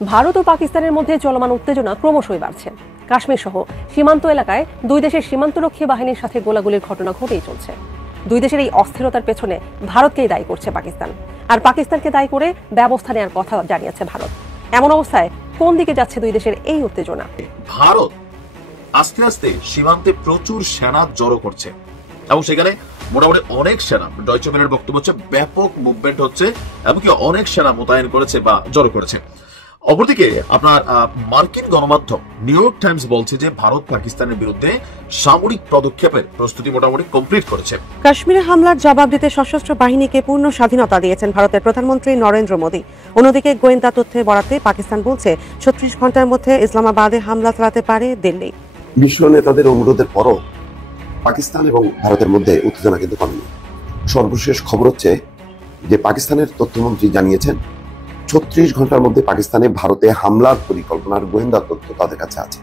ভারত ও পাকিস্তানের মধ্যে চলমান উত্তেজনা ক্রমশই বাড়ছে। কাশ্মীর সহ সীমান্ত এলাকায় দুই দেশের সীমান্তরক্ষী বাহিনীর সাথে গোলাগুলির ঘটনা ঘটেই চলছে। দুই দেশের এই অস্থিরতার পেছনে ভারতকেই দায়ী করছে পাকিস্তান, আর পাকিস্তানকে দায়ী করে ব্যবস্থা নেওয়ার কথা জানিয়েছে ভারত। এমন অবস্থায় কোন দিকে যাচ্ছে দুই দেশের এই উত্তেজনা? ভারত আস্তে আস্তে সীমান্তে প্রচুর সেনা জড়ো করছে এবং সেখানে মোটামুটি অনেক সেনা, ডয়চে ভেলের বক্তব্য হচ্ছে ব্যাপক মুভমেন্ট হচ্ছে, এমনকি অনেক সেনা মোতায়েন করেছে বা জড়ো করেছে। অপরদিকে আপনার মার্কিন গণমাধ্যম নিউ ইয়র্ক টাইমস বলছে যে ভারত পাকিস্তানের বিরুদ্ধে সামরিক পদক্ষেপের প্রস্তুতি মোটামুটি কমপ্লিট করেছে। কাশ্মীরে হামলার জবাব দিতে সশস্ত্র বাহিনীকে পূর্ণ স্বাধীনতা দিয়েছেন ভারতের প্রধানমন্ত্রী নরেন্দ্র মোদী। অন্যদিকে গোয়েন্দা তথ্যের বরাতে পাকিস্তান বলছে 36 ঘন্টার মধ্যে ইসলামাবাদে হামলা চালাতে পারে দিল্লি। বিশ্ব নেতাদের অনুরোধের পরও পাকিস্তান এবং ভারতের মধ্যে উত্তেজনা কিন্তু কমেনি। সর্বশেষ খবর হচ্ছে যে পাকিস্তানের তথ্যমন্ত্রী জানিয়েছেন 36 ঘন্টার মধ্যে পাকিস্তানে ভারতে হামলার পরিকল্পনার গোয়েন্দা তথ্য তাদের কাছে আছে।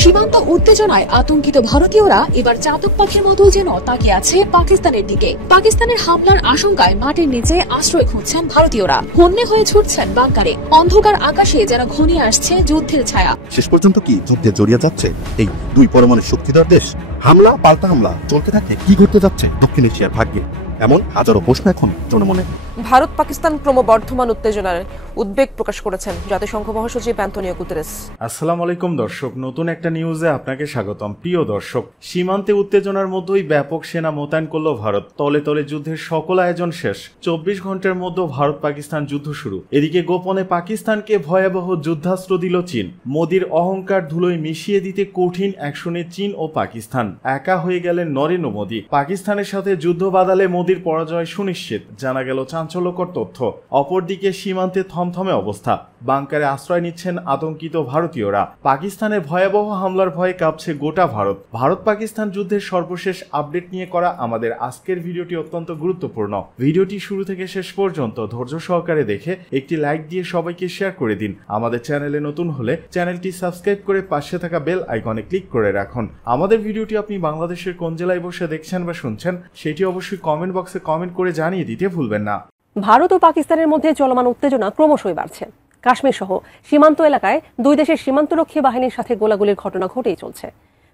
সীমান্ত উত্তেজনায় আতঙ্কিত ভারতীয়রা এবার চাতক পাখির মতো যেন তাকিয়ে আছে পাকিস্তানের দিকে। পাকিস্তানের হামলার আশঙ্কায় মাটির নিচে আশ্রয় খুঁজছেন ভারতীয়রা, হন্যে হয়ে ছুটছেন বাংকারে। অন্ধকার আকাশে যেন ঘনিয়ে আসছে যুদ্ধের ছায়া। শেষ পর্যন্ত কি যুদ্ধে জড়িয়ে যাচ্ছে এই দুই পরমাণু শক্তিধর দেশ? হামলা পাল্টা হামলা চলতে থাকে কি ঘটতে যাচ্ছে দক্ষিণ এশিয়ার ভাগ্যে? এমন হাজারো প্রশ্ন এখন জনমনে। ভারত পাকিস্তান ক্রমবর্ধমান উত্তেজনার উদ্বেগ প্রকাশ করেছেন জাতিসংঘ মহাসচিব অ্যান্টোনিও গুতেরেস। আসসালামু আলাইকুম দর্শক, নতুন একটা নিউজে আপনাকে স্বাগতম। প্রিয় দর্শক, সীমান্তে উত্তেজনার মধ্যেই ব্যাপক সেনা মোতায়েন করল ভারত। তলে তলে যুদ্ধের সকল আয়োজন শেষ। 24 ঘন্টার মধ্যে ভারত পাকিস্তান যুদ্ধ শুরু। এদিকে গোপনে পাকিস্তানকে ভয়াবহ যুদ্ধাস্ত্র দিল চীন। মোদির অহংকার ধুলোয় মিশিয়ে দিতে কঠিন অ্যাকশনে চীন ও পাকিস্তান। একা হয়ে গেলেন নরেন্দ্র মোদী। পাকিস্তানের সাথে যুদ্ধ বাদালে মোদির পরাজয় সুনিশ্চিত, জানা গেল চাঞ্চল্যকর তথ্য। অপরদিকে সীমান্তে থমথমে অবস্থা। বাংকারে আশ্রয় নিচ্ছেন আতঙ্কিত ভারতীয়রা। পাকিস্তানের ভয়াবহ হামলার ভয়ে কাঁপছে গোটা ভারত। ভারত পাকিস্তান যুদ্ধের সর্বশেষ আপডেট নিয়ে করা আমাদের আজকের ভিডিওটি অত্যন্ত গুরুত্বপূর্ণ। ভিডিওটি শুরু থেকে শেষ পর্যন্ত ধৈর্য সহকারে দেখে একটি লাইক দিয়ে সবাইকে শেয়ার করে দিন। আমাদের চ্যানেলে নতুন হলে চ্যানেলটি সাবস্ক্রাইব করে পাশে থাকা বেল আইকনে ক্লিক করে রাখুন। আমাদের ভিডিওটি আপনি বাংলাদেশের কোন জেলায় বসে দেখছেন বা শুনছেন সেটি অবশ্যই কমেন্ট বক্সে কমেন্ট করে জানিয়ে দিতে ভুলবেন না। ভারত ও পাকিস্তানের মধ্যে চলমান উত্তেজনা ক্রমশই বাড়ছে। কাশ্মীর সহ সীমান্ত এলাকায় দুই দেশের সীমান্তরক্ষী বাহিনীর সাথে গোলাগুলির ঘটনা ঘটেই চলছে।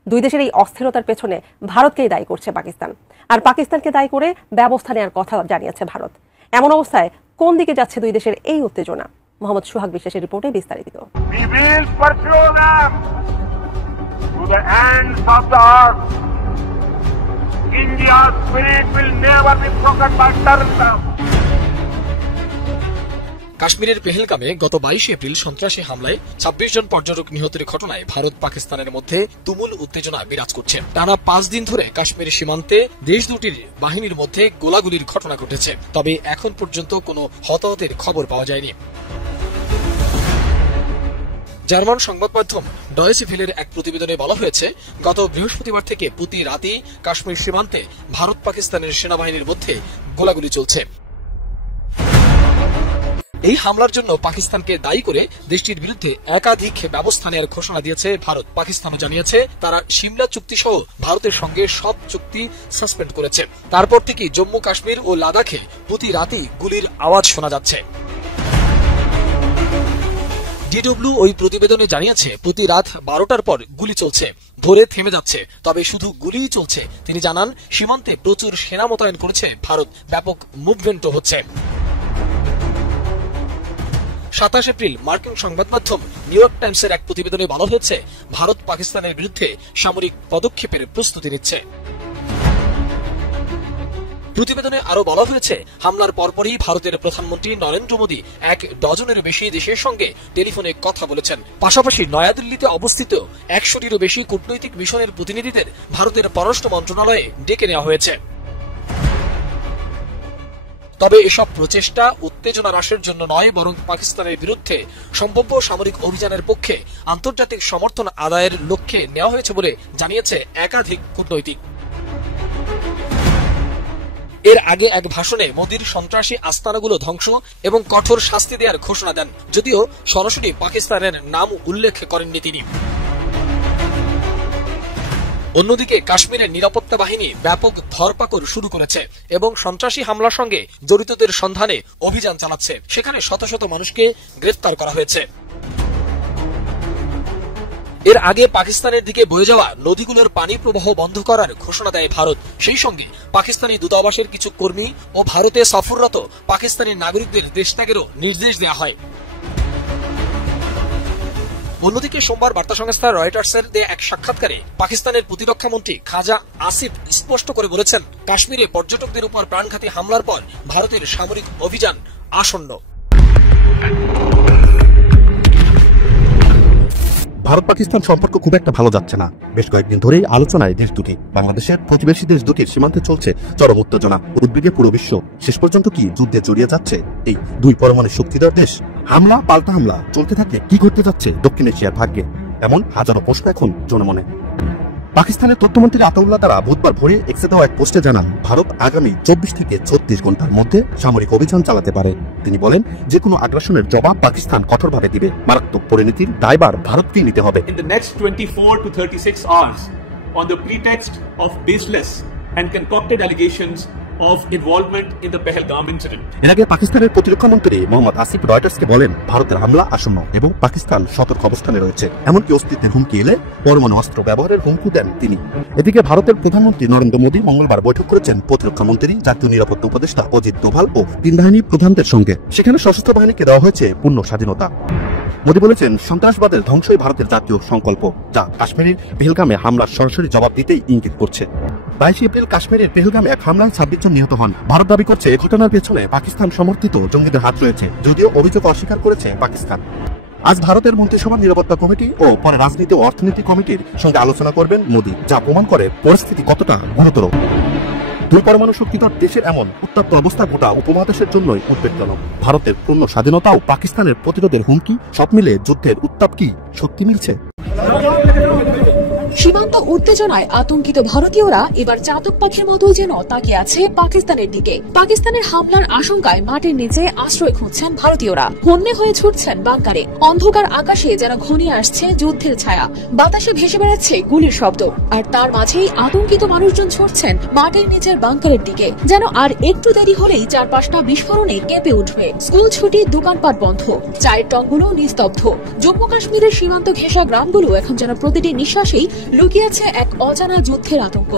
দুই দেশের এই অস্থিরতার পেছনে ভারতকেই দায়ী করছে পাকিস্তান, আর পাকিস্তানকে দায়ী করে ব্যবস্থা নেওয়ার কথা জানিয়েছে ভারত। এমন অবস্থায় কোন দিকে যাচ্ছে দুই দেশের এই উত্তেজনা? মোহাম্মদ সোহাগ বিশ্বাসের রিপোর্টে বিস্তারিত। কাশ্মীরের পেহেলগামে গত 22 এপ্রিল সন্ত্রাসী হামলায় 26 জন পর্যটক নিহতের ঘটনায় ভারত পাকিস্তানের মধ্যে তুমুল উত্তেজনা বিরাজ করছে। টানা 5 দিন ধরে কাশ্মীরের সীমান্তে দেশ দুটির বাহিনীর মধ্যে গোলাগুলির ঘটনা ঘটেছে, তবে এখন পর্যন্ত কোনো হতাহতের খবর পাওয়া যায়নি। জার্মান সংবাদ মাধ্যম ডয়েচে ভেলের এক প্রতিবেদনে বলা হয়েছে, গত বৃহস্পতিবার থেকে প্রতি রাতেই কাশ্মীর সীমান্তে ভারত পাকিস্তানের সেনাবাহিনীর মধ্যে গোলাগুলি চলছে। এই হামলার জন্য পাকিস্তানকে দায়ী করে দেশটির বিরুদ্ধে একাধিক ব্যবস্থা নেওয়ার ঘোষণা দিয়েছে ভারত। পাকিস্তানও জানিয়েছে তারা সিমলা চুক্তি সহ ভারতের সঙ্গে সব চুক্তি সাসপেন্ড করেছে। তারপর থেকে জম্মু কাশ্মীর ও লাদাখে প্রতি রাতেই গুলির আওয়াজ শোনা যাচ্ছে। ডিডব্লিউ ওই প্রতিবেদনে জানিয়েছে প্রতি রাত 12টার পর গুলি চলছে, ভোরে থেমে যাচ্ছে, তবে শুধু গুলিই চলছে। তিনি জানান সীমান্তে প্রচুর সেনা মোতায়েন করেছে ভারত, ব্যাপক মুভমেন্টও হচ্ছে। 27 এপ্রিল মার্কিন সংবাদ মাধ্যম নিউ ইয়র্ক টাইমসের এক প্রতিবেদনে বলা হয়েছে, ভারত পাকিস্তানের বিরুদ্ধে সামরিক পদক্ষেপের প্রস্তুতি নিচ্ছে। প্রতিবেদনে আরো বলা হয়েছে, হামলার পরপরই ভারতের প্রধানমন্ত্রী নরেন্দ্র মোদী 1 ডজনেরও বেশি দেশের সঙ্গে টেলিফোনে কথা বলেছেন। পাশাপাশি নয়াদিল্লিতে অবস্থিত 100টিরও বেশি কূটনৈতিক মিশনের প্রতিনিধিদের ভারতের পররাষ্ট্র মন্ত্রণালয়ে ডেকে নেওয়া হয়েছে। তবে এসব প্রচেষ্টা উত্তেজনা হ্রাসের জন্য নয়, বরং পাকিস্তানের বিরুদ্ধে সম্ভাব্য সামরিক অভিযানের পক্ষে আন্তর্জাতিক সমর্থন আদায়ের লক্ষ্যে নেওয়া হয়েছে বলে জানিয়েছে একাধিক কূটনৈতিক। এর আগে এক ভাষণে মোদির সন্ত্রাসী আস্তানাগুলো ধ্বংস এবং কঠোর শাস্তি দেওয়ার ঘোষণা দেন, যদিও সরাসরি পাকিস্তানের নাম উল্লেখ করেননি তিনি। অন্যদিকে কাশ্মীরের নিরাপত্তা বাহিনী ব্যাপক ধরপাকড় শুরু করেছে এবং সন্ত্রাসী হামলার সঙ্গে জড়িতদের সন্ধানে অভিযান চালাচ্ছে। সেখানে শত শত মানুষকে গ্রেফতার করা হয়েছে। এর আগে পাকিস্তানের দিকে বয়ে যাওয়া নদীগুলোর পানি প্রবাহ বন্ধ করার ঘোষণা দেয় ভারত। সেই সঙ্গে পাকিস্তানি দূতাবাসের কিছু কর্মী ও ভারতে সফররত পাকিস্তানি নাগরিকদের দেশত্যাগেরও নির্দেশ দেওয়া হয়। অন্যদিকে সোমবার বার্তা সংস্থা রয়টার্সের দেয়া এক সাক্ষাৎকারে পাকিস্তানের প্রতিরক্ষা মন্ত্রী খাজা আসিফ স্পষ্ট করে বলেছেন, কাশ্মীরে পর্যটকদের উপর প্রাণঘাতী হামলার পর ভারতের সামরিক অভিযান আসন্ন। ভারত পাকিস্তান সম্পর্ক খুব একটা ভালো যাচ্ছে না। বেশ কয়েকদিন ধরেই আলোচনায় দেশ দুটি। বাংলাদেশের প্রতিবেশী দেশ দুটির সীমান্তে চলছে চরম উত্তেজনা, উদ্বেগে পুরো বিশ্ব। শেষ পর্যন্ত কি যুদ্ধে জড়িয়ে যাচ্ছে এই দুই পরমাণু শক্তিধর দেশ? হামলা পাল্টা হামলা চলতে থাকলে কি ঘটতে যাচ্ছে দক্ষিণ এশিয়ার ভাগ্যে? এমন হাজারো প্রশ্ন এখন জনমনে। পাকিস্তানের তথ্যমন্ত্রী আতাউল্লাহ তারা বুধবার ভোরে এক্সে দেওয়া এক পোস্টে জানান, ভারত আগামী 24 থেকে 36 ঘন্টার মধ্যে সামরিক অভিযান চালাতে পারে। তিনি বলেন, যে কোনো আগ্রাসনের জবাব পাকিস্তান কঠোরভাবে দিবে। মারাত্মক পরিণতির দায়ভার ভারতকেই নিতে হবে। In the next 24 to 36 hours, on the pretext of baseless and concocted allegations of involvement in the Pahalgam incident. এর আগে পাকিস্তানের প্রতিরক্ষা মন্ত্রী মোহাম্মদ আসিফ রয়টার্সকে বলেন, ভারতের হামলা আসন্ন এবং পাকিস্তান সতর্ক অবস্থানে রয়েছে। এমনকি অস্তিত্বের হুমকি এলে পরমাণু অস্ত্র ব্যবহারের হুমকি দেন তিনি। এদিকে ভারতের প্রধানমন্ত্রী নরেন্দ্র মোদী মঙ্গলবার বৈঠক করেছেন প্রতিরক্ষা মন্ত্রী, জাতীয় নিরাপত্তা উপদেষ্টা অজিত দোভাল ও তিন বাহিনী প্রধানদের সঙ্গে। সেখানে সশস্ত্র বাহিনীকে দেওয়া হয়েছে পূর্ণ স্বাধীনতা। মোদী বলেছেন, সন্ত্রাসবাদের ধ্বংসই ভারতের জাতীয় সংকল্প, যা কাশ্মীরের পেহেলগামে হামলার সরাসরি জবাব দিতেই ইঙ্গিত করছে। 22 এপ্রিল কাশ্মীরের পেহেলগামে এক হামলায় 26 জন নিহত হন। ভারত দাবি করছে এই ঘটনার পেছনে পাকিস্তান সমর্থিত জঙ্গিদের হাত রয়েছে, যদিও অভিযোগ অস্বীকার করেছে পাকিস্তান। আজ ভারতের মন্ত্রিসভার নিরাপত্তা কমিটি ও পরে রাজনীতি ও অর্থনীতি কমিটির সঙ্গে আলোচনা করবেন মোদী, যা প্রমাণ করে পরিস্থিতি কতটা গুরুতর। দুই পরমাণু শক্তিধর দেশের এমন উত্তপ্ত অবস্থা গোটা উপমহাদেশের জন্যই উদ্বেগজনক। ভারতের পূর্ণ স্বাধীনতা ও পাকিস্তানের প্রতিরোধের হুমকি, সব মিলে যুদ্ধের উত্তাপ কি সত্যি মিলছে? সীমান্ত উত্তেজনায় আতঙ্কিত ভারতীয়রা এবার চাতক পাখির মতো যেন তাকিয়ে আছে পাকিস্তানের দিকে। পাকিস্তানের হামলার আশঙ্কায় মাটির নিচে আশ্রয় খুঁজছেন ভারতীয়রা। হন্যে হয়ে ছুটছেন বাংকারে। অন্ধকার আকাশে যেন ঘনিয়ে আসছে যুদ্ধের ছায়া। বাতাসে ভেসে বেড়াচ্ছে গুলির শব্দ। আর তার মাঝেই আতঙ্কিত মানুষজন ছুটছেন মাটির নিচের বাংকারের দিকে। যেন আর একটু দেরি হলেই চারপাশটা বিস্ফোরণে কেঁপে উঠবে। স্কুল ছুটি, দোকানপাট বন্ধ, চায়ের টংগুলো নিস্তব্ধ। জম্মু কাশ্মীরের সীমান্ত ঘেঁষা গ্রামগুলো এখন যেন প্রতিটি নিঃশ্বাসেই লুকিয়ে আছে এক অজানা যুদ্ধের আতঙ্ক।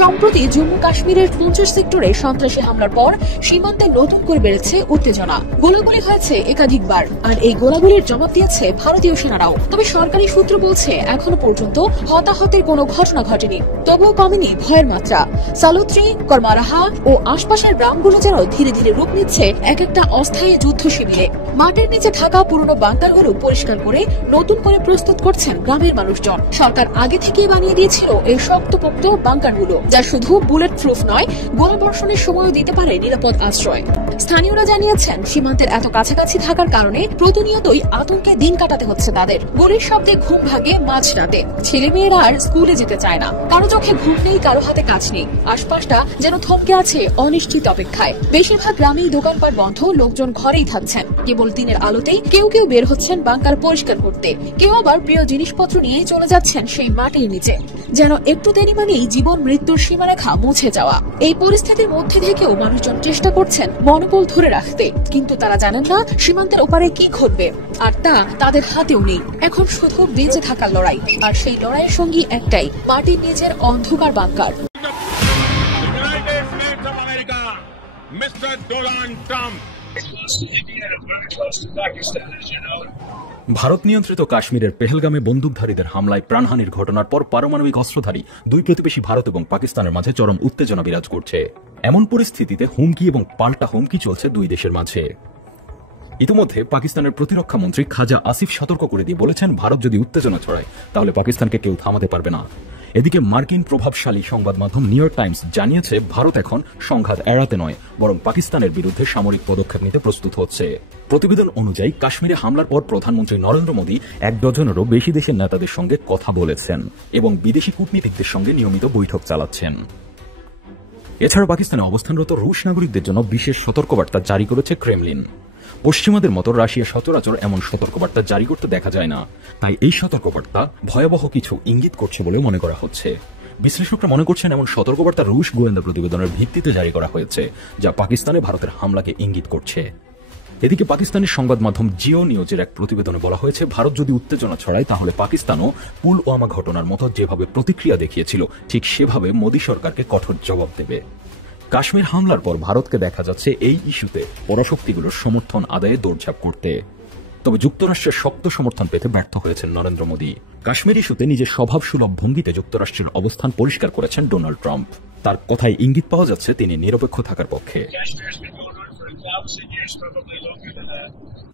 সম্প্রতি জম্মু কাশ্মীরের 50 সেক্টরে সন্ত্রাসী হামলার পর সীমান্তে নতুন করে বেড়েছে উত্তেজনা। গোলাগুলি হয়েছে একাধিকবার, আর এই গোলাগুলির জবাব দিয়েছে ভারতীয় সেনারাও। তবে সরকারি সূত্র বলছে এখনো পর্যন্ত হতাহতের কোনো ঘটনা ঘটেনি। তবুও কমেনি ভয়ের মাত্রা। সালুত্রি, কর্মারাহা ও আশপাশের গ্রামগুলো যেন ধীরে ধীরে রূপ নিচ্ছে এক একটা অস্থায়ী যুদ্ধ শিবিরে। মাটির নিচে থাকা পুরনো বাংকারগুলো পরিষ্কার করে নতুন করে প্রস্তুত করছেন গ্রামের মানুষজন। সরকার আগে থেকেই বানিয়ে দিয়েছিল এই শক্তপোক্ত বাংকারগুলো, যা শুধু বুলেট প্রুফ নয়, গোলাবর্ষণের সময়ও দিতে পারে নিরাপদ আশ্রয়। স্থানীয়রা জানিয়েছেন, সীমান্তের এত কাছাকাছি থাকার কারণে প্রতিনিয়তই আতঙ্কে দিন কাটাতে হচ্ছে তাদের। গুলির শব্দে ঘুম ভাগে মাঝরাতে। ছেলেমেয়েরা আর স্কুলে যেতে চায় না। কারো চোখে ঘুম নেই, কারো হাতে কাজ নেই। আশপাশটা যেন থমকে আছে অনিশ্চিত অপেক্ষায়। বেশিরভাগ গ্রামেই দোকানপাট বন্ধ, লোকজন ঘরেই থাকছেন। কেবল দিনের আলোতেই কেউ কেউ বের হচ্ছেন বাংকার পরিষ্কার করতে, কেউ আবার প্রিয় জিনিসপত্র নিয়ে চলে যাচ্ছেন সেই মাটির নিচে। যেন একটু দেরি মানেই জীবন মৃত্যুর সীমারেখা মুছে যাওয়া। এই পরিস্থিতির মধ্যে থেকেও মানুষজন চেষ্টা করছেন মনোবল ধরে রাখতে, কিন্তু তারা জানেন না সীমান্তের ওপারে কি ঘটবে, আর তা তাদের হাতেও নেই। এখন শুধু বেঁচে থাকার লড়াই, আর সেই লড়াইয়ের সঙ্গী একটাই, মাটির নিচের অন্ধকার বাংকার। ভারত নিয়ন্ত্রিত কাশ্মীরের পেহেলগামে বন্দুকধারীদের হামলায় প্রাণহানির ঘটনার পর পারমাণবিক অস্ত্রধারী দুই প্রতিবেশী ভারত এবং পাকিস্তানের মাঝে চরম উত্তেজনা বিরাজ করছে। এমন পরিস্থিতিতে হুমকি এবং পাল্টা হুমকি চলছে দুই দেশের মাঝে। ইতিমধ্যে পাকিস্তানের প্রতিরক্ষা মন্ত্রী খাজা আসিফ সতর্ক করে দিয়ে বলেছেন, ভারত যদি উত্তেজনা ছড়ায় তাহলে পাকিস্তানকে কেউ থামাতে পারবে না। এদিকে মার্কিন প্রভাবশালী সংবাদ মাধ্যম নিউ ইয়র্ক টাইমস জানিয়েছে, ভারত এখন সংঘাত এড়াতে নয়, বরং পাকিস্তানের বিরুদ্ধে সামরিক পদক্ষেপ নিতে প্রস্তুত হচ্ছে। প্রতিবেদন অনুযায়ী কাশ্মীরে হামলার পর প্রধানমন্ত্রী নরেন্দ্র মোদী 1 ডজনেরও বেশি দেশের নেতাদের সঙ্গে কথা বলেছেন এবং বিদেশি কূটনীতিকদের সঙ্গে নিয়মিত বৈঠক চালাচ্ছেন। এছাড়া পাকিস্তানে অবস্থানরত রুশ নাগরিকদের জন্য বিশেষ সতর্কবার্তা জারি করেছে ক্রেমলিন। পশ্চিমাদের মতো রাশিয়া সচরাচর এমন সতর্কবার্তা জারি করতে দেখা যায় না, তাই এই সতর্কবার্তা ভয়াবহ কিছু ইঙ্গিত করছে বলেও মনে করা হচ্ছে। বিশ্লেষকরা মনে করছেন এমন সতর্কবার্তা রুশ গোয়েন্দা প্রতিবেদনের ভিত্তিতে জারি করা হয়েছে, যা পাকিস্তানে ভারতের হামলাকে ইঙ্গিত করছে। এদিকে পাকিস্তানের সংবাদ মাধ্যম জিও নিউজের এক প্রতিবেদনে বলা হয়েছে, ভারত যদি উত্তেজনা ছড়ায় তাহলে পাকিস্তানও পুলওয়ামা ঘটনার মতো যেভাবে প্রতিক্রিয়া দেখিয়েছিল ঠিক সেভাবে মোদী সরকারকে কঠোর জবাব দেবে। কাশ্মীর হামলার পর ভারতকে দেখা যাচ্ছে এই ইস্যুতে পরাশক্তিগুলোর সমর্থন আদায়ে দৌড়ঝাঁপ করতে। তবে যুক্তরাষ্ট্রের শক্ত সমর্থন পেতে ব্যর্থ হয়েছেন নরেন্দ্র মোদী। কাশ্মীর ইস্যুতে নিজের স্বভাবসুলভ ভঙ্গিতে যুক্তরাষ্ট্রের অবস্থান পরিষ্কার করেছেন ডোনাল্ড ট্রাম্প। তার কথায় ইঙ্গিত পাওয়া যাচ্ছে তিনি নিরপেক্ষ থাকার পক্ষে।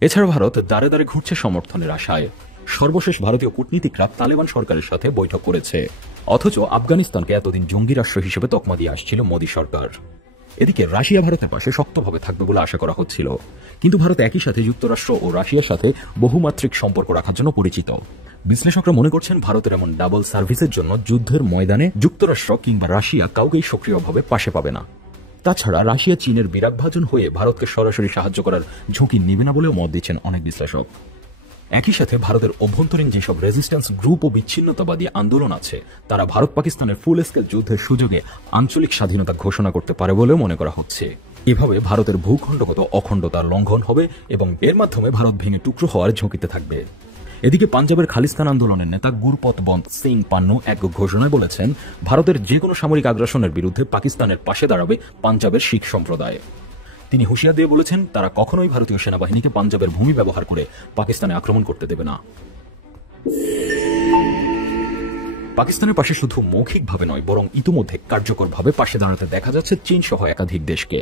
এছাড়া ভারত দাঁড়ে দাঁড়ে ঘুরছে সমর্থনের আশায়। সর্বশেষ ভারতীয় কূটনীতিকরা তালেবান সরকারের সাথে বৈঠক করেছে, অথচ আফগানিস্তানকে এতদিন জঙ্গি রাষ্ট্র হিসেবে তকমা দিয়ে আসছিল মোদী সরকার। এদিকে রাশিয়া ভারতের পাশে শক্তভাবে থাকবে বলে আশা করা হচ্ছিল, কিন্তু ভারত একই সাথে যুক্তরাষ্ট্র ও রাশিয়ার সাথে বহুমাত্রিক সম্পর্ক রাখার জন্য পরিচিত। বিশ্লেষকরা মনে করছেন ভারতের এমন ডাবল সার্ভিসের জন্য যুদ্ধের ময়দানে যুক্তরাষ্ট্র কিংবা রাশিয়া কাউকেই সক্রিয়ভাবে পাশে পাবে না। তাছাড়া রাশিয়া চীনের বিরাগভাজন হয়ে ভারতকে সরাসরি সাহায্য করার ঝুঁকি নেবে না বলেও মত দিচ্ছেন অনেক বিশ্লেষক। একই সাথে ভারতের অভ্যন্তরীণ যেসব রেজিস্ট্যান্স গ্রুপ ও বিচ্ছিন্নতাবাদী আন্দোলন আছে, তারা ভারত পাকিস্তানের ফুল স্কেল যুদ্ধের সুযোগে আঞ্চলিক স্বাধীনতা ঘোষণা করতে পারে বলেও মনে করা হচ্ছে। এভাবে ভারতের ভূখণ্ডগত অখণ্ডতার লঙ্ঘন হবে এবং এর মাধ্যমে ভারত ভেঙে টুকরো হওয়ার ঝুঁকিতে থাকবে। এদিকে পাঞ্জাবের খালিস্তান আন্দোলনের নেতা গুরপতবন্ত সিং পান্নু এক ঘোষণায় বলেছেন, ভারতের যে কোনো সামরিক আগ্রাসনের বিরুদ্ধে পাকিস্তানের পাশে দাঁড়াবে পাঞ্জাবের শিখ সম্প্রদায়। তিনি হুঁশিয়ার দিয়ে বলেছেন, তারা কখনোই ভারতীয় সেনাবাহিনীকে পাঞ্জাবের ভূমি ব্যবহার করে পাকিস্তানে আক্রমণ করতে দেবে না। পাকিস্তানের পাশে শুধু মৌখিকভাবে নয়, বরং ইতিমধ্যে কার্যকরভাবে পাশে দাঁড়াতে দেখা যাচ্ছে চীন সহ একাধিক দেশকে।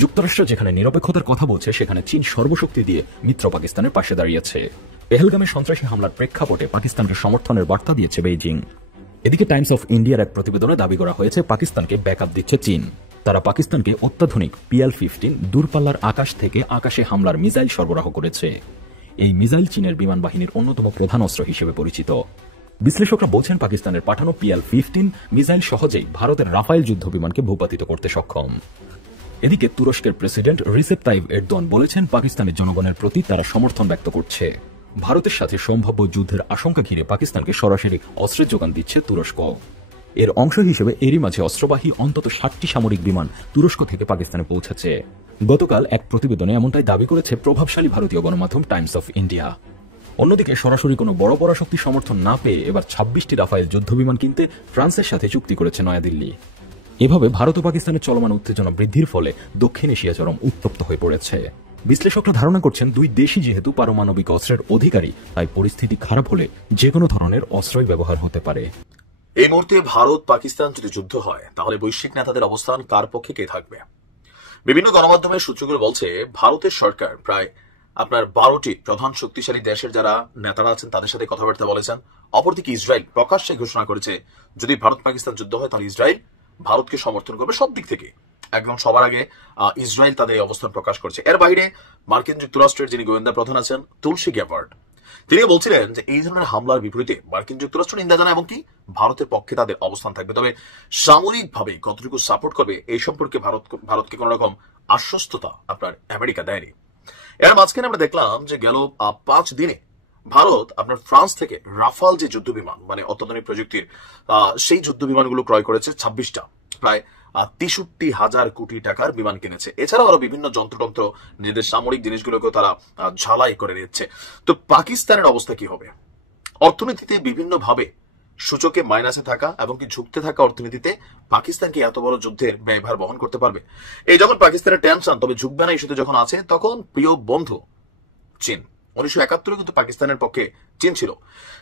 যুক্তরাষ্ট্র যেখানে নিরপেক্ষতার কথা বলছে, সেখানে চীন সর্বশক্তি দিয়ে মিত্র পাকিস্তানের পাশে দাঁড়িয়েছে। পেহেলগামে সন্ত্রাসী হামলার প্রেক্ষাপটে পাকিস্তানকে সমর্থনের বার্তা দিয়েছে বেইজিং। এদিকে টাইমস অফ ইন্ডিয়ার এক প্রতিবেদনে দাবি করা হয়েছে, পাকিস্তানকে ব্যাকআপ দিচ্ছে চীন। তারা পাকিস্তানকে অত্যাধুনিক PL-15 দূরপাল্লার আকাশ থেকে আকাশে হামলার মিসাইল সরবরাহ করেছে। এই মিসাইল চীনের বিমান বাহিনীর অন্যতম প্রধান অস্ত্র হিসেবে পরিচিত। বিশ্লেষকরা বলছেন, পাকিস্তানের পাঠানো PL-15 মিসাইল সহজেই ভারতের রাফায়েল যুদ্ধ বিমানকে ভূপাতিত করতে সক্ষম। এদিকে তুরস্কের প্রেসিডেন্ট রিসেপ তাইব এরদোয়ান বলেছেন, পাকিস্তানের জনগণের প্রতি তারা সমর্থন ব্যক্ত করছে। ভারতের সাথে সম্ভাব্য যুদ্ধের আশঙ্কা ঘিরে পাকিস্তানকে সরাসরি অস্ত্রের যোগান দিচ্ছে তুরস্ক। এর অংশ হিসেবে এরই মাঝে অস্ত্রবাহী অন্তত 60টি সামরিক বিমান তুরস্ক থেকে পাকিস্তানে পৌঁছেছে। গতকাল এক প্রতিবেদনে এমনটাই দাবি করেছে প্রভাবশালী ভারতীয় গণমাধ্যম টাইমস অফ ইন্ডিয়া। অন্যদিকে সরাসরি কোনো বড় পরাশক্তি সমর্থন না পেয়ে এবার 26টি রাফায়েল যুদ্ধবিমান কিনতে ফ্রান্সের সাথে চুক্তি করেছে নয়াদিল্লি। এভাবে ভারত ও পাকিস্তানের চলমান উত্তেজনা বৃদ্ধির ফলে দক্ষিণ এশিয়া চরম উত্তপ্ত হয়ে পড়েছে। বিশ্লেষকরা ধারণা করছেন, দুই দেশই যেহেতু পারমাণবিক অস্ত্রের অধিকারী, তাই পরিস্থিতি খারাপ হলে যে কোনো ধরনের অস্ত্রই ব্যবহার হতে পারে। এই মুহূর্তে ভারত পাকিস্তান যদি যুদ্ধ হয়, তাহলে বৈশ্বিক নেতাদের অবস্থান কার পক্ষে কে থাকবে? বিভিন্ন গণমাধ্যমের সূত্রগুলো বলছে, ভারতের সরকার প্রায় 12টি প্রধান শক্তিশালী দেশের যারা নেতারা আছেন তাদের সাথে কথাবার্তা বলেছেন। অপরদিকে ইসরায়েল প্রকাশ্যে ঘোষণা করেছে, যদি ভারত পাকিস্তান যুদ্ধ হয় তাহলে ইসরায়েল ভারতকে সমর্থন করবে সব দিক থেকে। একদম সবার আগে ইসরায়েল তাদের এই অবস্থান প্রকাশ করছে। এর বাইরে মার্কিন যুক্তরাষ্ট্রের যিনি গোয়েন্দা প্রধান আছেন তুলসী গ্যাবার্ড, তিনি বলছিলেন যে এই ধরনের হামলার বিপরীতে মার্কিন যুক্তরাষ্ট্র নিন্দা জানায় এবং কি ভারতের পক্ষে তাদের অবস্থান থাকবে। তবে সামরিকভাবে কতটুকু সাপোর্ট করবে এই সম্পর্কে ভারতকে কোন রকম আশ্বস্ততা আমেরিকা দেয়নি। এর মাঝখানে আমরা দেখলাম যে গেল 5 দিনে ভারত ফ্রান্স থেকে রাফাল যে যুদ্ধ বিমান, মানে অত্যাধুনিক প্রযুক্তির সেই যুদ্ধ বিমানগুলো ক্রয় করেছে 26টা, প্রায় 63,000 কোটি টাকার বিমান কিনেছে। এছাড়াও আরো বিভিন্ন যন্ত্রতন্ত্র, নিজেদের সামরিক জিনিসগুলোকেও তারা ঝালাই করে নিচ্ছে। তো পাকিস্তানের অবস্থা কি হবে? অর্থনীতিতে বিভিন্ন ভাবে সূচকে মাইনাসে থাকা এবং কি ঝুঁকতে থাকা অর্থনীতিতে পাকিস্তান কি এত বড় যুদ্ধের ব্যয়ভার বহন করতে পারবে? এই যখন পাকিস্তানের টেনশন, তবে ঝুঁকবে না ইস্যুতে যখন আছে, তখন প্রিয় বন্ধু চীন, 1971 কিন্তু পাকিস্তানের পক্ষে চীন ছিল।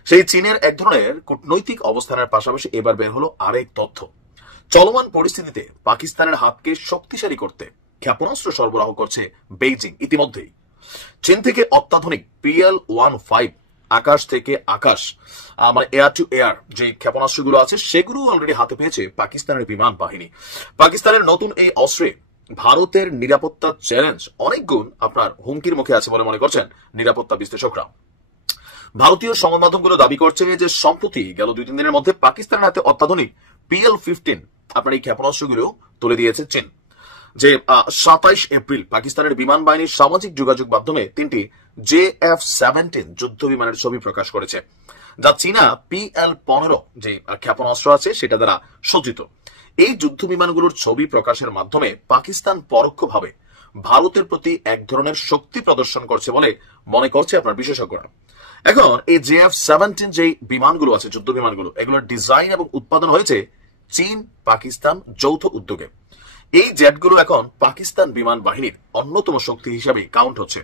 সেই চীনের এক ধরনের কূটনৈতিক অবস্থানের পাশাপাশি এবার বের হলো আরেক তথ্য। চলমান পরিস্থিতিতে পাকিস্তানের হাতকে শক্তিশালী করতে ক্ষেপণাস্ত্র সরবরাহ করছে বেইজিং। ইতিমধ্যেই চীন থেকে অত্যাধুনিক PL-15 আকাশ থেকে আকাশ, মানে এয়ার টু এয়ার যে ক্ষেপণাস্ত্রগুলো আছে সেগুলো অলরেডি হাতে পেয়েছে পাকিস্তানের বিমান বাহিনী। পাকিস্তানের নতুন এই অস্ত্রে ভারতের নিরাপত্তা চ্যালেঞ্জ অনেক গুণ হুমকির মুখে আছে বলে মনে করছেন নিরাপত্তা বিশ্লেষকরা। ভারতীয় সংবাদ মাধ্যমগুলো দাবি করছে যে সম্প্রতি গেল 2-3 দিনের মধ্যে পাকিস্তানের হাতে অত্যাধুনিক PL-15 এই ক্ষেপণাস্ত্রগুলো তুলে দিয়েছে চীন। যে 27 এপ্রিল পাকিস্তানের বিমান বাহিনীর সামাজিক যোগাযোগ মাধ্যমে 3টি JF-17 যুদ্ধ বিমানের ছবি প্রকাশ করেছে, যা চীনা PL-15 যে ক্ষেপণাস্ত্র আছে সেটা দ্বারা সজ্জিত। এই যুদ্ধ বিমানগুলোর ছবি প্রকাশের মাধ্যমে পাকিস্তান পরোক্ষভাবে ভারতের প্রতি এক ধরনের শক্তি প্রদর্শন করছে বলে মনে করছে আপনার বিশেষজ্ঞরা। এখন এই JF-17 যে বিমানগুলো আছে, যুদ্ধ বিমানগুলো, এগুলোর ডিজাইন এবং উৎপাদন হয়েছে চীন পাকিস্তান যৌথ উদ্যোগে। এই জেটগুলো এখন পাকিস্তান বিমান বাহিনীর অন্যতম শক্তি হিসাবে কাউন্ট হচ্ছে।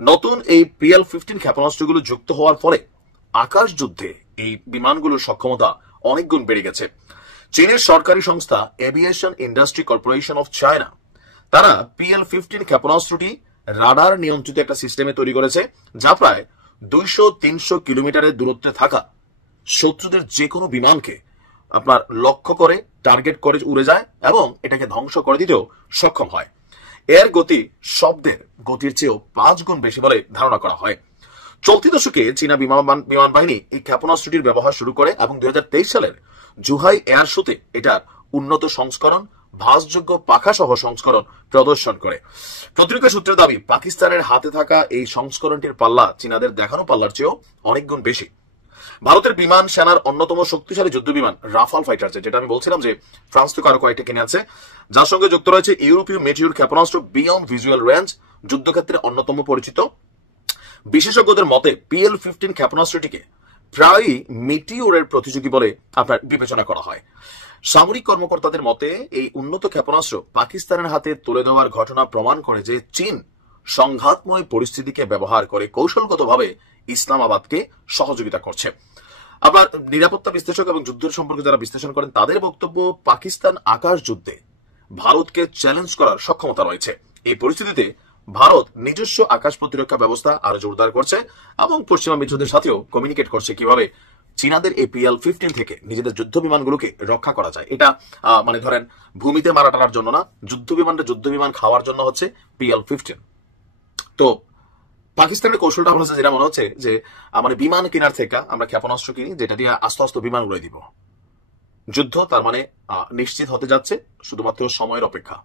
নতুন এই PL-15 ক্ষেপণাস্ত্রগুলো যুক্ত হওয়ার ফলে আকাশ যুদ্ধে এই বিমানগুলোর সক্ষমতা অনেক গুণ বেড়ে গেছে। চীনের সরকারি সংস্থা aviation industry corporation of China তারা PL-15 ক্ষেপণাস্ত্রটি রাডার নিয়ন্ত্রিত একটা সিস্টেমে তৈরি করেছে, যা প্রায় 200-300 কিলোমিটারের দূরত্বে থাকা শত্রুদের যে কোনো বিমানকে আপনার লক্ষ্য করে টার্গেট করে উড়ে যায় এবং এটাকে ধ্বংস করে দিতেও সক্ষম হয়। এর গতি শব্দের গতির চেয়েও 5 গুণ বেশি বলে ধারণা করা হয়। চলতি দশকে চীনা বিমান বাহিনী এই ক্ষেপণাস্ত্রটির ব্যবহার শুরু করে এবং 2023 সালের জুহাই এয়ার শোতে এটার উন্নত সংস্করণ, ভাসযোগ্য পাখা সহ সংস্করণ প্রদর্শন করে। প্রতিরক্ষা সূত্রের দাবি, পাকিস্তানের হাতে থাকা এই সংস্করণটির পাল্লা চীনাদের দেখানো পাল্লার চেয়েও অনেক গুণ বেশি। ভারতের বিমান সেনার অন্যতম শক্তিশালী যুদ্ধ বিমান রাফাল ফাইটার জেট, যেটা আমি বলছিলাম যে ফ্রান্স থেকে আরো কয়েকটা কিনে আছে, যার সঙ্গে যুক্ত রয়েছে ইউরোপীয় মেটিওর ক্ষেপণাস্ত্র বিয়ন্ড ভিজুয়াল রেঞ্জ, যুদ্ধক্ষেত্রে অন্যতম পরিচিত। বিশেষজ্ঞদের মতে PL-15 ক্ষেপণাস্ত্রটিকে প্রায়ই মেটিওরের প্রতিযোগী বলে আপনার বিবেচনা করা হয়। সামরিক কর্মকর্তাদের মতে এই উন্নত ক্ষেপণাস্ত্র পাকিস্তানের হাতে তুলে দেওয়ার ঘটনা প্রমাণ করে যে চীন সংঘাতময় পরিস্থিতিকে ব্যবহার করে কৌশলগতভাবে ইসলামাবাদকে সহযোগিতা করছে। আবার নিরাপত্তা বিশ্লেষক এবং যুদ্ধের সম্পর্কে যারা বিশ্লেষণ করেন তাদের বক্তব্য, পাকিস্তান আকাশ যুদ্ধে ভারতকে চ্যালেঞ্জ করার সক্ষমতা রয়েছে। এই পরিস্থিতিতে ভারত নিজস্ব আকাশ প্রতিরক্ষা ব্যবস্থা আরো জোরদার করছে এবং পশ্চিমা মিত্রদের সাথেও কমিউনিকেট করছে কিভাবে চীনাদের এই PL-15 থেকে নিজেদের যুদ্ধ বিমানগুলোকে রক্ষা করা যায়। এটা মানে ধরেন ভূমিতে মারা টানার জন্য না, যুদ্ধ বিমান খাওয়ার জন্য হচ্ছে PL-15। তো পাকিস্তানের কৌশলটা আমার কাছে যেটা মনে হচ্ছে যে আমাদের বিমান কেনার থেকে আমরা ক্ষেপণাস্ত্র কিনি, যেটা দিয়ে আস্তে আস্তে বিমান উড়ে দিব। যুদ্ধ তার মানে নিশ্চিত হতে যাচ্ছে, শুধুমাত্র সময়ের অপেক্ষা।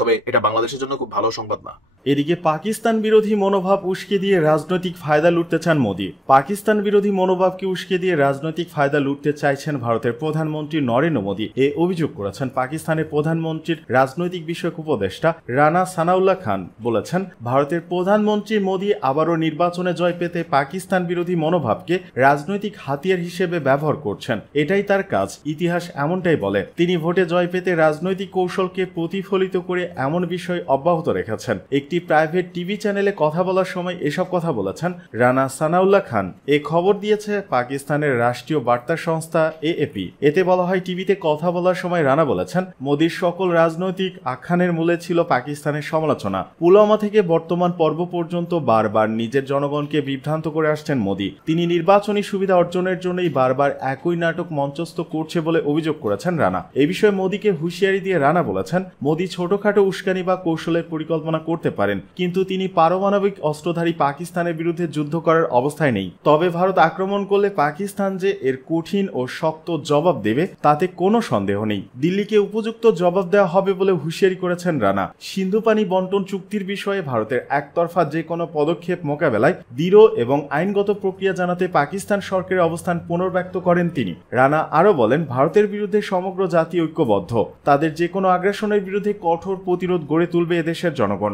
তবে এটা বাংলাদেশের জন্য খুব ভালো সংবাদ না। এদিকে পাকিস্তান বিরোধী মনোভাব উস্কে দিয়ে রাজনৈতিক ফায়দা লুটতে চান মোদী। পাকিস্তান বিরোধী মনোভাবকে উস্কে দিয়ে রাজনৈতিক ফায়দা লুটতে চাইছেন ভারতের প্রধানমন্ত্রী নরেন্দ্র মোদী। এই অভিযোগ করেছেন পাকিস্তানের প্রধানমন্ত্রীর রাজনৈতিক বিষয়ক উপদেষ্টা রানা সানাউল্লাহ খান। বলেছেন, ভারতের প্রধানমন্ত্রী মোদী আবারও নির্বাচনে জয় পেতে পাকিস্তান বিরোধী মনোভাবকে রাজনৈতিক হাতিয়ার হিসেবে ব্যবহার করছেন। এটাই তার কাজ, ইতিহাস এমনটাই বলে। তিনি ভোটে জয় পেতে রাজনৈতিক কৌশলকে প্রতিফলিত করে এমন বিষয় অব্যাহত রেখেছেন। একটি প্রাইভেট টিভি চ্যানেলে কথা বলার সময় এসব কথা বলেছেন রানা সানাউল্লাহ খান। এ খবর দিয়েছে পাকিস্তানের রাষ্ট্রীয় বার্তা সংস্থা AAP। এতে বলা হয়, টিভিতে কথা বলার সময় রানা বলেছেন, মোদীর সকল রাজনৈতিক আখ্যানের মূলে ছিল পাকিস্তানের সমালোচনা। পুলওয়ামা থেকে বর্তমান পর্ব পর্যন্ত বারবার নিজের জনগণকে বিভ্রান্ত করে আসছেন মোদী। তিনি নির্বাচনী সুবিধা অর্জনের জন্যই বারবার একই নাটক মঞ্চস্থ করছে বলে অভিযোগ করেছেন রানা। এ বিষয়ে মোদীকে হুঁশিয়ারি দিয়ে রানা বলেছেন, মোদী ছোটখাটো উস্কানি বা কৌশলের পরিকল্পনা করতে পারেন, কিন্তু তিনি পারমাণবিক অস্ত্রধারী পাকিস্তানের বিরুদ্ধে যুদ্ধ করার অবস্থায় নেই। তবে ভারত আক্রমণ করলে পাকিস্তান যে এর কঠিন ও শক্ত জবাব দেবে তাতে কোনো সন্দেহ নেই। দিল্লিকে উপযুক্ত জবাব দেওয়া হবে বলে হুঁশিয়ারি করেছেন রানা। সিন্ধু পানি বন্টন চুক্তির বিষয়ে ভারতের একতরফা যে কোনো পদক্ষেপ মোকাবেলায় দৃঢ় এবং আইনগত প্রক্রিয়া জানাতে পাকিস্তান সরকারের অবস্থান পুনর্ব্যক্ত করেন তিনি। রানা আরও বলেন, ভারতের বিরুদ্ধে সমগ্র জাতি ঐক্যবদ্ধ। তাদের যে কোনো আগ্রাসনের বিরুদ্ধে কঠোর প্রতিরোধ গড়ে তুলবে এদেশের জনগণ।